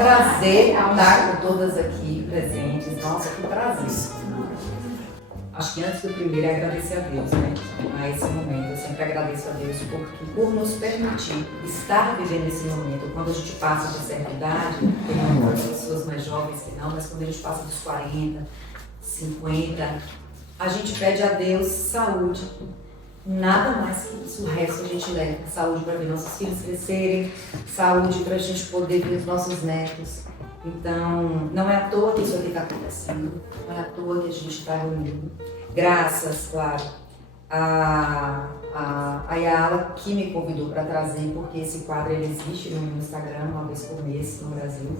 prazer estar com todas aqui presentes. Nossa, que prazer. Acho que antes do primeiro é agradecer a Deus, né? A esse momento. Eu sempre agradeço a Deus por nos permitir estar vivendo esse momento. Quando a gente passa de certa idade, tem pessoas mais jovens que não, mas quando a gente passa dos 40, 50, a gente pede a Deus saúde. Nada mais que isso, o resto a gente leva. Saúde para ver nossos filhos crescerem, saúde para a gente poder ver os nossos netos. Então, não é à toa que isso aqui está acontecendo, não é à toa que a gente está reunindo. Graças, claro, a Yala que me convidou para trazer, porque esse quadro ele existe no Instagram uma vez por mês no Brasil.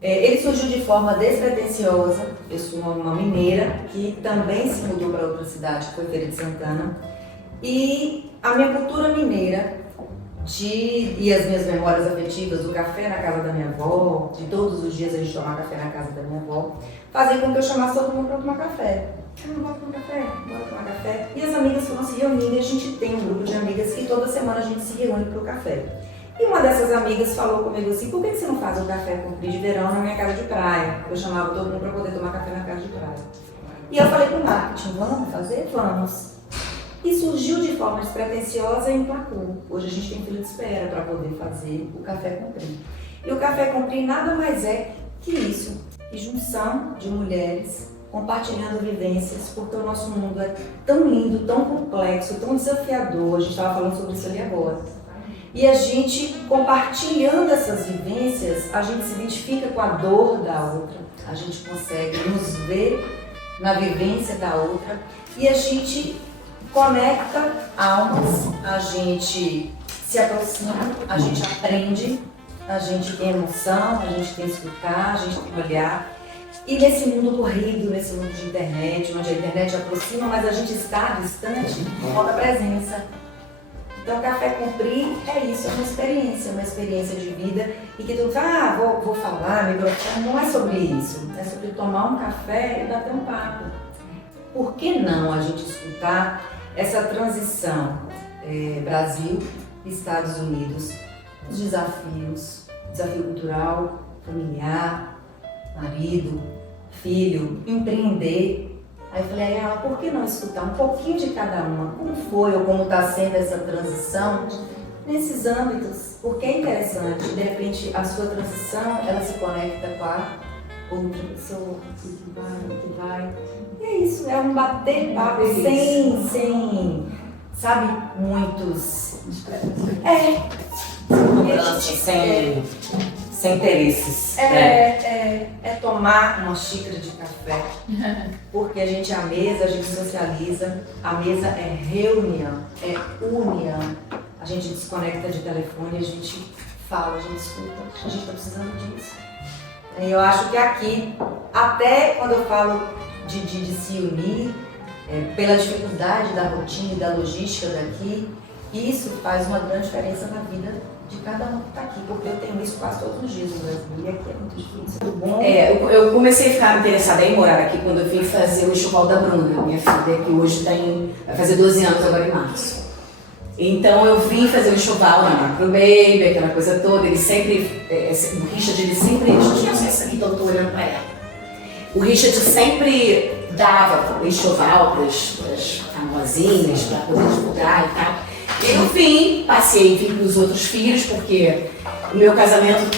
Ele surgiu de forma despretensiosa. Eu sou uma mineira que também se mudou para outra cidade, que foi Feira de Santana. E a minha cultura mineira e as minhas memórias afetivas do café na casa da minha avó, de todos os dias a gente tomar café na casa da minha avó, faziam com que eu chamasse todo mundo para tomar café. Bora tomar café, bora tomar café. E as amigas foram se reunindo e a gente tem um grupo de amigas que toda semana a gente se reúne para o café. E uma dessas amigas falou comigo assim, por que você não faz um café com frio de verão na minha casa de praia? Eu chamava todo mundo para poder tomar café na casa de praia. E eu falei com o marketing, vamos fazer? Vamos. E surgiu de forma despretensiosa e emplacou. Hoje a gente tem fila de espera para poder fazer o café comprim. E o café comprim nada mais é que isso, que junção de mulheres compartilhando vivências, porque o nosso mundo é tão lindo, tão complexo, tão desafiador. A gente estava falando sobre isso ali agora. E a gente, compartilhando essas vivências, a gente se identifica com a dor da outra, a gente consegue nos ver na vivência da outra e a gente conecta almas, a gente se aproxima, a gente aprende, a gente tem emoção, a gente tem escutar, a gente tem olhar. E nesse mundo corrido, nesse mundo de internet, onde a internet aproxima, mas a gente está distante, falta presença. Então, o café comprim é isso, é uma experiência de vida e que tu vou falar, microfone, não é sobre isso, é sobre tomar um café e bater um papo. Por que não a gente escutar essa transição Brasil e Estados Unidos, os desafios, desafio cultural, familiar, marido, filho, empreender. Aí eu falei, por que não escutar um pouquinho de cada uma? Como foi ou como está sendo essa transição nesses âmbitos? Porque é interessante, de repente a sua transição, ela se conecta com a outra pessoa, que vai. E é isso, é um bater papo sem, sabe, muitos... Sem interesses. É tomar uma xícara de café, porque a gente é a mesa, a gente socializa, a mesa é reunião, é união. A gente desconecta de telefone, a gente fala, a gente escuta, a gente está precisando disso. E eu acho que aqui, até quando eu falo de se unir, pela dificuldade da rotina e da logística daqui, isso faz uma grande diferença na vida de cada um que está aqui, porque eu tenho isso quase todos os dias no Brasil e aqui é muito difícil. Muito bom. Eu comecei a ficar interessada em morar aqui quando eu vim fazer o enxoval da Bruna, minha filha, que hoje vai fazer 12 anos agora em março. Então eu vim fazer o enxoval lá pro baby, aquela coisa toda, ele sempre, o Richard, ele sempre, deixa eu ver essa aqui, então eu tô olhando pra ela. O Richard sempre dava o enxoval pras famosinhas, pra poder divulgar e tal. E no fim, vim com os outros filhos, porque o meu casamento,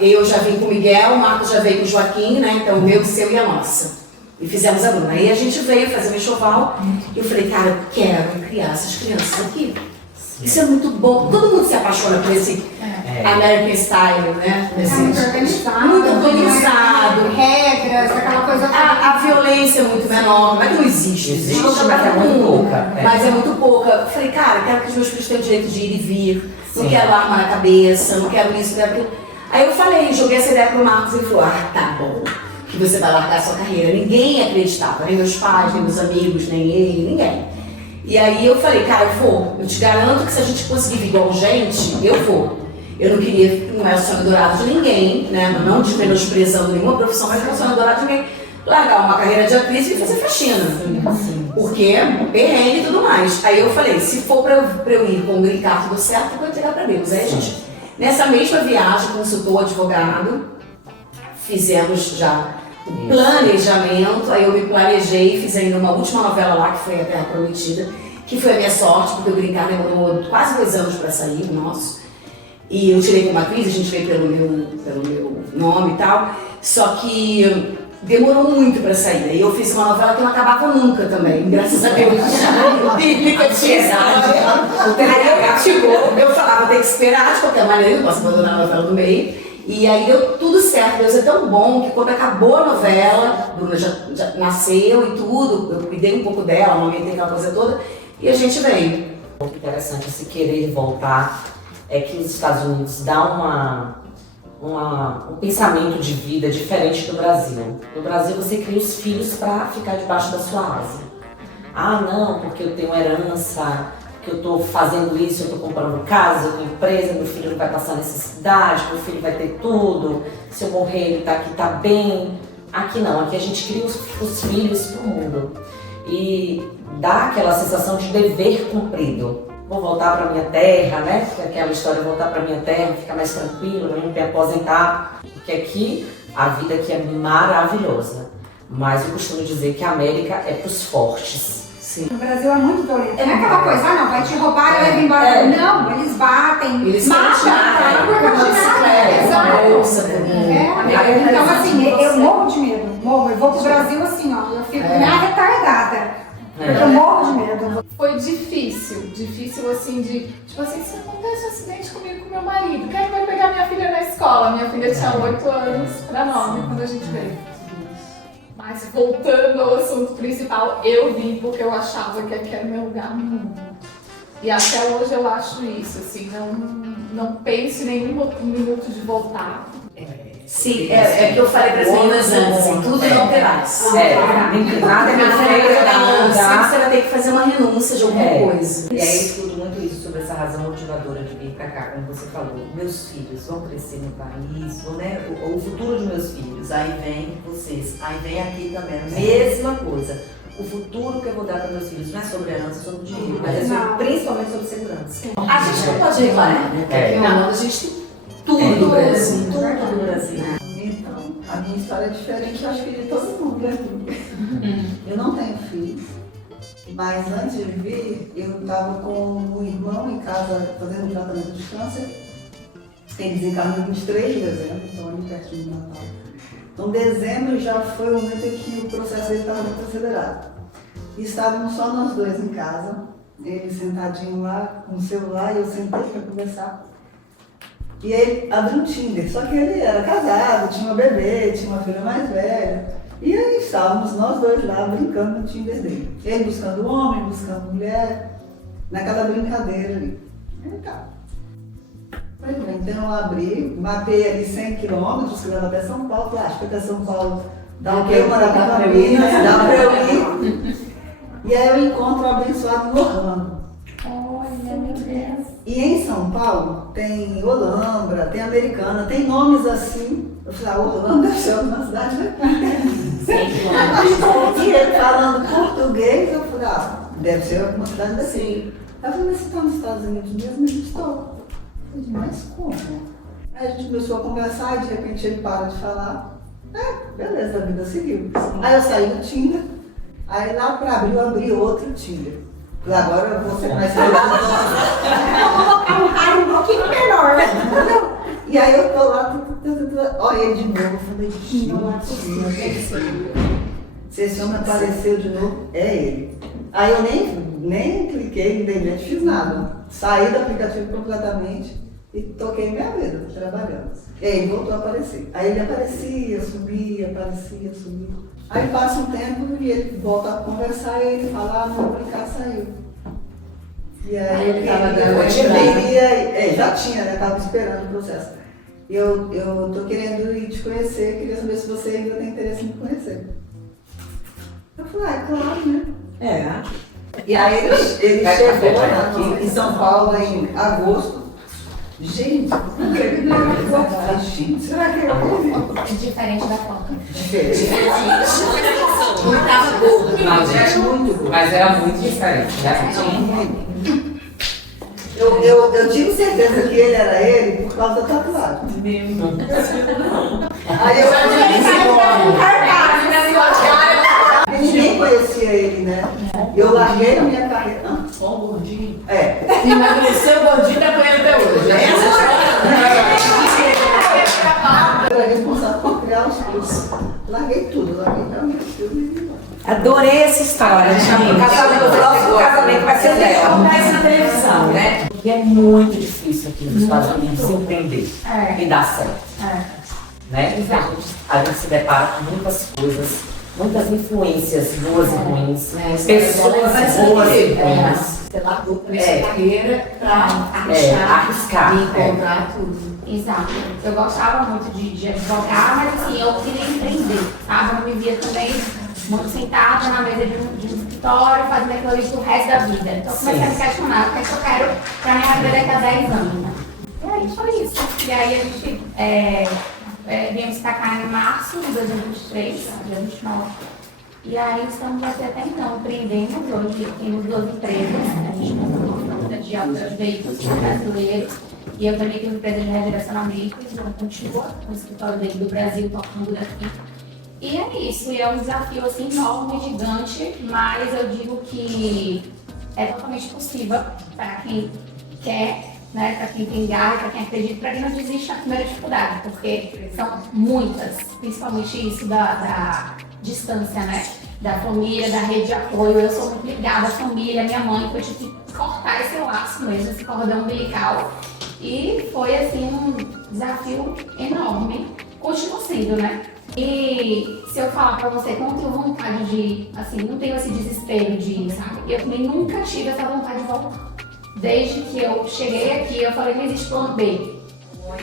eu já vim com o Miguel, o Marcos já veio com o Joaquim, né? Então o meu, o seu e a nossa. E fizemos a Bruna. Aí a gente veio fazer um enxoval e eu falei, cara, eu quero criar essas crianças aqui. Isso é muito bom. Todo mundo se apaixona por esse American Style, né? Muito organizado. Muito organizado. Regras, aquela coisa... A violência é muito menor. Não é que não existe. Existe, mas é muito pouca. Mas é muito pouca. Eu falei, cara, quero que os meus filhos tenham o direito de ir e vir. Não quero arma na cabeça, não quero isso, não quero aquilo. Aí eu falei, joguei essa ideia pro Marcos e ele falou, tá bom. Que você vai largar a sua carreira. Ninguém acreditava, nem meus pais, nem meus amigos, nem ele, ninguém. E aí eu falei, cara, eu vou. Eu te garanto que se a gente conseguir vir igual gente, eu vou. Eu não queria, não é o sonho dourado de ninguém, né? Não menosprezando nenhuma profissão, mas não é o sonho dourado de ninguém. Largar uma carreira de atriz e fazer faxina. Porque é perrengue e tudo mais. Aí eu falei, se for pra eu ir com o green card tudo certo, eu vou entregar pra Deus. Aí a gente Nessa mesma viagem, consultou o advogado, fizemos já o planejamento, aí eu me planejei, fiz ainda uma última novela lá, que foi A Terra Prometida, que foi a minha sorte, porque o Green Card demorou quase 2 anos para sair, o nosso. E eu tirei como atriz, a gente veio pelo meu nome e tal, só que demorou muito para sair. E eu fiz uma novela que não acabava nunca também, graças a Deus. Bíblica tinha. O TRH chegou, eu falava, tem que esperar, de qualquer maneira, eu não posso abandonar a novela no meio. E aí deu tudo certo, Deus é tão bom que quando acabou a novela, a Bruna já nasceu e tudo, eu cuidei um pouco dela, amamentei aquela coisa toda, e a gente veio. O interessante esse querer voltar é que os Estados Unidos dá um pensamento de vida diferente do Brasil. No Brasil você cria os filhos para ficar debaixo da sua asa. Ah não, porque eu tenho herança, que eu estou fazendo isso, eu estou comprando casa, eu tenho empresa, meu filho não vai passar necessidade, meu filho vai ter tudo, se eu morrer ele está aqui, está bem. Aqui não, aqui a gente cria os filhos para o mundo. E dá aquela sensação de dever cumprido. Vou voltar para minha terra, né? Porque aquela história de voltar para minha terra, ficar mais tranquilo, não me aposentar. Porque aqui, a vida aqui é maravilhosa. Mas eu costumo dizer que a América é para os fortes. Sim. No Brasil é muito violento. Não é aquela coisa, não, vai te roubar, leva embora. Não, eles batem, Eles matam, matam, por bicicleta, uma bolsa, então assim, eu morro de medo, morro. Eu vou pro Brasil assim, ó, eu fico meio retardada. Porque eu morro de medo. Foi difícil assim de, tipo assim, se acontece um acidente comigo com meu marido, quem vai pegar minha filha na escola? Minha filha tinha 8 anos para 9 quando a gente veio. Mas voltando ao assunto principal, eu vim porque eu achava que aqui era meu lugar no mundo. E até hoje eu acho isso, assim, não penso em nenhum minuto de voltar. Sim, é que eu falei para as meninas antes, assim, tudo não terás. Nada é Você vai ter que fazer uma renúncia de alguma coisa. E aí eu escuto muito isso sobre essa razão motivadora de vir pra cá, como você falou. Meus filhos vão crescer no país, né? O futuro dos meus filhos, aí vem vocês, aí vem aqui também, a mesma coisa. O futuro que eu vou dar para meus filhos não é sobre herança, é sobre dinheiro, mas é principalmente sobre segurança. A gente não pode reclamar, né? Porque aqui na Holanda a gente tem tudo do Brasil. Tudo do Brasil. Então, a minha história é diferente, eu acho que de todo mundo, né? Eu não tenho filhos, mas antes de vir, eu estava com um irmão em casa fazendo um tratamento de câncer. Ele desencarnou em 23 de dezembro, então ali pertinho do Natal. Então, dezembro já foi o momento em que o processo dele estava muito acelerado. E estávamos só nós dois em casa, ele sentadinho lá com o celular e eu sentei para conversar. E ele abriu um Tinder, só que ele era casado, tinha uma bebê, tinha uma filha mais velha. E aí estávamos nós dois lá brincando no Tinder dele. Ele buscando homem, buscando mulher, naquela brincadeira ali. Aí tá. Então eu abri, mapei ali 100 quilômetros, que leva até São Paulo, falei, acho que até São Paulo dá o quê? Uma dá pra Minas, dá pra eu ir. E aí eu encontro o abençoado em Orlando. Olha, meu Deus. E em São Paulo tem Olambra, tem Americana, tem nomes assim. Eu falei, Orlando deve ser uma cidade, né? E ele falando português, eu falei, deve ser uma cidade daqui. Sim. Eu falei, mas você está nos Estados Unidos mesmo? Ele estou. Eu falei, mas como? Aí a gente começou a conversar e de repente ele para de falar. Beleza, a vida seguiu. Aí eu saí do Tinder, aí lá para abril eu abri outro Tinder. Falei, agora eu vou ser mais feliz. Eu vou colocar um raio um pouquinho menor. E aí eu tô lá, olha ele de novo, eu falei, gente, se esse homem apareceu de novo, é ele. Aí eu nem cliquei, nem fiz nada. Saí do aplicativo completamente e toquei minha vida, trabalhando. E aí ele voltou a aparecer. Aí ele aparecia, subia, aparecia, subia. Aí passa um tempo e ele volta a conversar e ele fala, meu brincar saiu. E aí ele tava dando já tinha, né? Tava esperando o processo. Eu tô querendo ir te conhecer, queria saber se você ainda tem interesse em me conhecer. Eu falei, é claro, né? E aí ele chegou aqui em São Paulo em agosto. Gente, será que É diferente da conta. Não tava gordo. Não, gente, muito. Mas era muito diferente, né? Eu tive certeza que ele era ele por causa da tatuagem. Aí eu ninguém conhecia ele, né? Eu larguei a minha carreira. Só um gordinho. É. Emagreceu, gordinho, tá apanhando até hoje. Eu era responsável por criar os filhos. Larguei tudo, larguei realmente tudo. Adorei essa história, gente. O próximo casamento vai ser dela. Contar isso na televisão, né? Porque é muito difícil aqui nos Estados Unidos se empreender e dar certo. Né? A gente se depara com muitas coisas, muitas influências boas e ruins, pessoas boas e ruins. Sei lá, vou pra essa carreira pra arriscar. E encontrar tudo. Exato. Eu gostava muito de advogar, mas assim, eu queria empreender, sabe? Eu me via também muito sentada na mesa de um escritório, fazendo aquilo ali pro resto da vida. Então eu comecei a me questionar o que é que eu quero pra minha vida daqui a 10 anos, né? E aí foi isso. E aí a gente viemos pra cá em março de 2023, dia 29. E aí estamos até então empreendendo. Hoje temos 2 empresas, a gente montou uma frota de altos veículos brasileiros. E eu também tenho uma empresa de redirecionamento, então continua com o escritório dele do Brasil, tocando daqui. E é isso, e é um desafio assim enorme, gigante, mas eu digo que é totalmente possível para quem quer, né, para quem tem garra, para quem acredita, para quem não desiste na primeira dificuldade, porque são muitas, principalmente isso da distância, né, da família, da rede de apoio. Eu sou muito ligada à família, minha mãe, que eu tive que cortar esse laço mesmo, esse cordão umbilical. E foi assim um desafio enorme, continua sendo, né? E se eu falar pra você que eu não tenho vontade de, assim, não tenho esse desespero de, sabe? Eu também nunca tive essa vontade de voltar. Desde que eu cheguei aqui, eu falei que não existe plano B.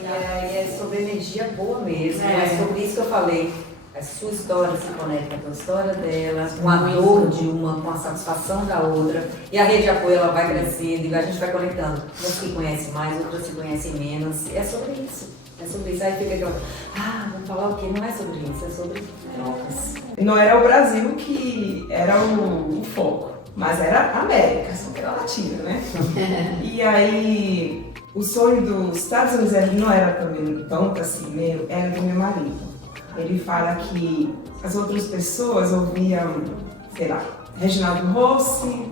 É sobre energia boa mesmo, é sobre isso que eu falei. A sua história se conecta com a história dela, com a dor de uma, com a satisfação da outra. E a rede de apoio ela vai crescendo e a gente vai conectando. Uns que conhecem mais, outros que conhecem menos. É sobre isso. É sobre isso. Aí fica aquela, vamos falar o quê? Não é sobre isso, é sobre trocas. Não era o Brasil que era o foco, mas era a América, só que era latina, né? E aí, o sonho dos Estados Unidos não era também tanto assim meu, era do meu marido. Ele fala que as outras pessoas ouviam, sei lá, Reginaldo Rossi,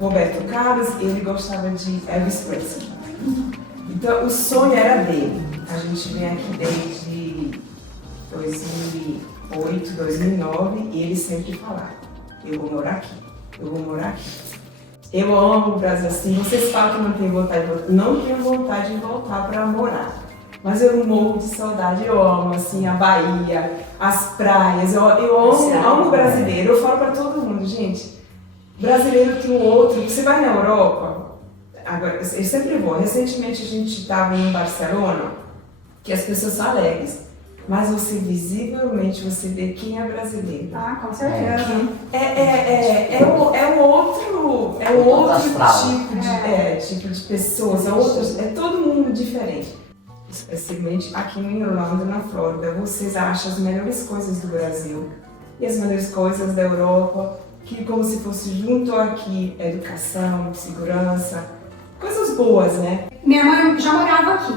Roberto Carlos, e ele gostava de Elvis Presley. Então, o sonho era dele. A gente vem aqui desde 2008, 2009, e ele sempre falava, eu vou morar aqui, eu vou morar aqui. Eu amo o Brasil assim, vocês falam que não tem vontade de voltar, não tenho vontade de voltar para morar. Mas eu morro de saudade, eu amo assim, a Bahia, as praias, eu amo o brasileiro, eu falo para todo mundo, gente, brasileiro tem um outro, você vai na Europa, agora, eu sempre vou, recentemente a gente estava em Barcelona, que as pessoas são alegres, mas você visivelmente você vê quem é brasileiro. Ah, com certeza. É um outro tipo de pessoas, é todo mundo diferente. Especialmente aqui em Irlanda, na Flórida, vocês acham as melhores coisas do Brasil e as melhores coisas da Europa, que como se fosse junto aqui, educação, segurança, coisas boas, né? Minha irmã já morava aqui.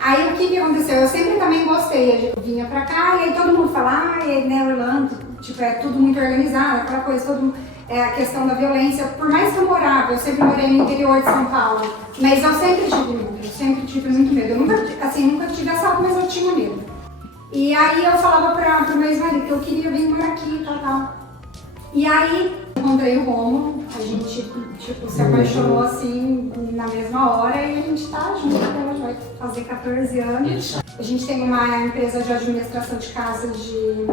Aí o que aconteceu? Eu sempre também gostei, eu vinha pra cá e aí todo mundo fala, né, Irlanda, tipo, é tudo muito organizado, aquela coisa, a questão da violência. Por mais que eu morava, eu sempre morei no interior de São Paulo, mas eu sempre tive muito medo. Eu nunca tive assalto, mas eu tinha medo. E aí eu falava pro meu ex-marido que eu queria vir morar aqui e tal. E aí encontrei o Romulo, a gente se apaixonou assim na mesma hora e a gente tá junto até hoje, vai fazer 14 anos. A gente tem uma empresa de administração de casas de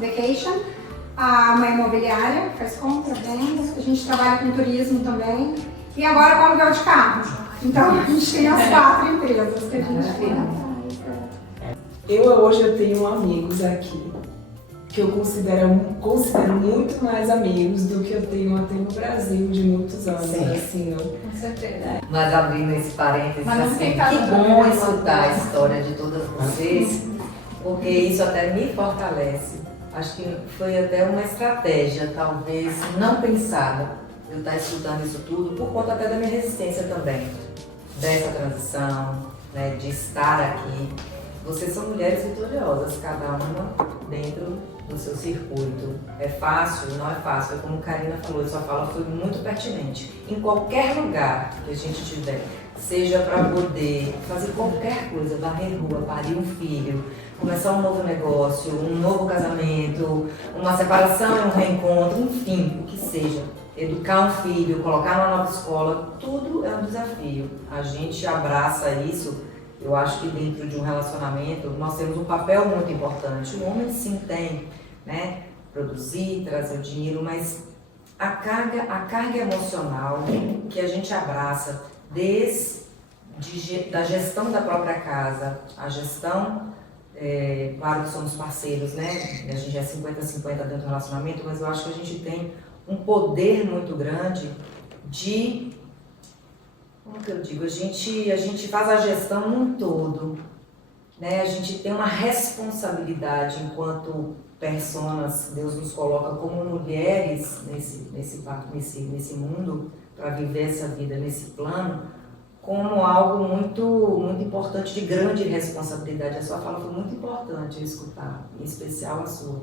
vacation, uma imobiliária, faz compra, venda, a gente trabalha com turismo também e agora com aluguel de carro. Então a gente tem as 4 empresas que a gente tem. Hoje eu tenho amigos aqui que eu considero muito mais amigos do que eu tenho até no Brasil de muitos anos. Sim. Assim, Com certeza. Mas abrindo esse parênteses, Mas não assim, tem que casa bom pra escutar a história de todas vocês, porque isso até me fortalece. Acho que foi até uma estratégia, talvez não pensada, eu estar escutando isso tudo, por conta até da minha resistência também, dessa transição, né, de estar aqui. Vocês são mulheres vitoriosas, cada uma dentro do seu circuito. É fácil? Não é fácil. É como a Karina falou, sua fala foi muito pertinente. Em qualquer lugar que a gente tiver, seja para poder fazer qualquer coisa, varrer rua, parir um filho, começar um novo negócio, um novo casamento, uma separação e um reencontro, enfim, o que seja. Educar um filho, colocar numa nova escola, tudo é um desafio. A gente abraça isso. Eu acho que dentro de um relacionamento nós temos um papel muito importante. O homem sim tem, né, produzir, trazer o dinheiro, mas a carga emocional que a gente abraça da gestão da própria casa, a gestão, claro que somos parceiros, né? A gente é 50-50 dentro do relacionamento, mas eu acho que a gente tem um poder muito grande de, como que eu digo, a gente faz a gestão num todo, né? A gente tem uma responsabilidade enquanto personas, Deus nos coloca como mulheres nesse mundo, para viver essa vida nesse plano, como algo muito, muito importante, de grande responsabilidade. A sua fala foi muito importante escutar, em especial a sua.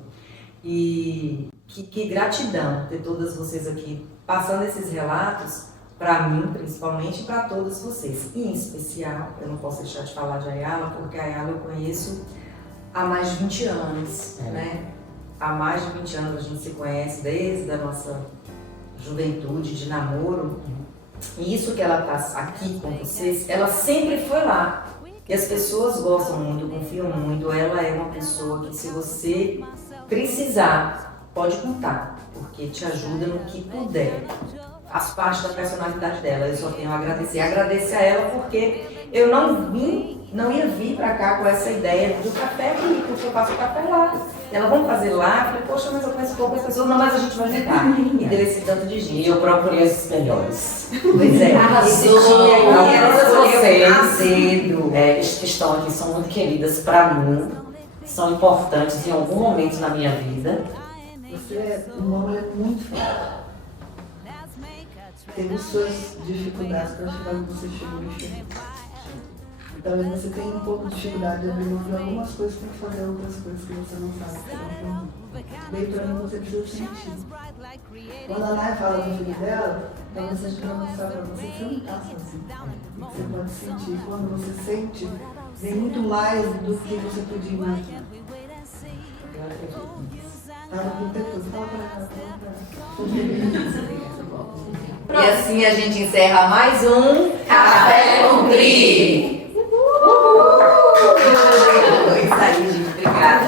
E que gratidão ter todas vocês aqui passando esses relatos, para mim principalmente, e para todos vocês. E em especial, eu não posso deixar de falar de Ayala, porque a Ayala eu conheço há mais de 20 anos, né? Há mais de 20 anos a gente se conhece, desde a nossa juventude, de namoro. E isso que ela está aqui com vocês, ela sempre foi lá. E as pessoas gostam muito, confiam muito. Ela é uma pessoa que, se você precisar, pode contar, porque te ajuda no que puder. Faz parte da personalidade dela. Eu só tenho a agradecer. Agradecer a ela porque eu não ia vir para cá com essa ideia do café aqui, porque eu faço o café lá. Ela, vamos fazer lá? Eu falei, poxa, mas eu conheço poucas pessoas. Não, mas a gente vai juntar. E deu esse tanto de gente. E eu procurei os melhores. Pois é. Arrasou. Todas vocês que estão aqui são muito queridas para mim, são importantes em algum momento na minha vida. Você é uma mulher muito forte. Teve suas dificuldades para chegar onde você chegou e chegou. Talvez você tenha um pouco de dificuldade de abrir mão de algumas coisas para fazer outras coisas que você não sabe que são. Bem, para mim você precisa sentir. Quando a Nay fala do filho dela, talvez seja para mostrar para você que você não está sozinho. Você pode sentir. Quando você sente, vem muito mais do que você podia imaginar. Fala com o tempo, fala para ela. E assim a gente encerra mais um Café com Pri. Isso aí, gente. Obrigada.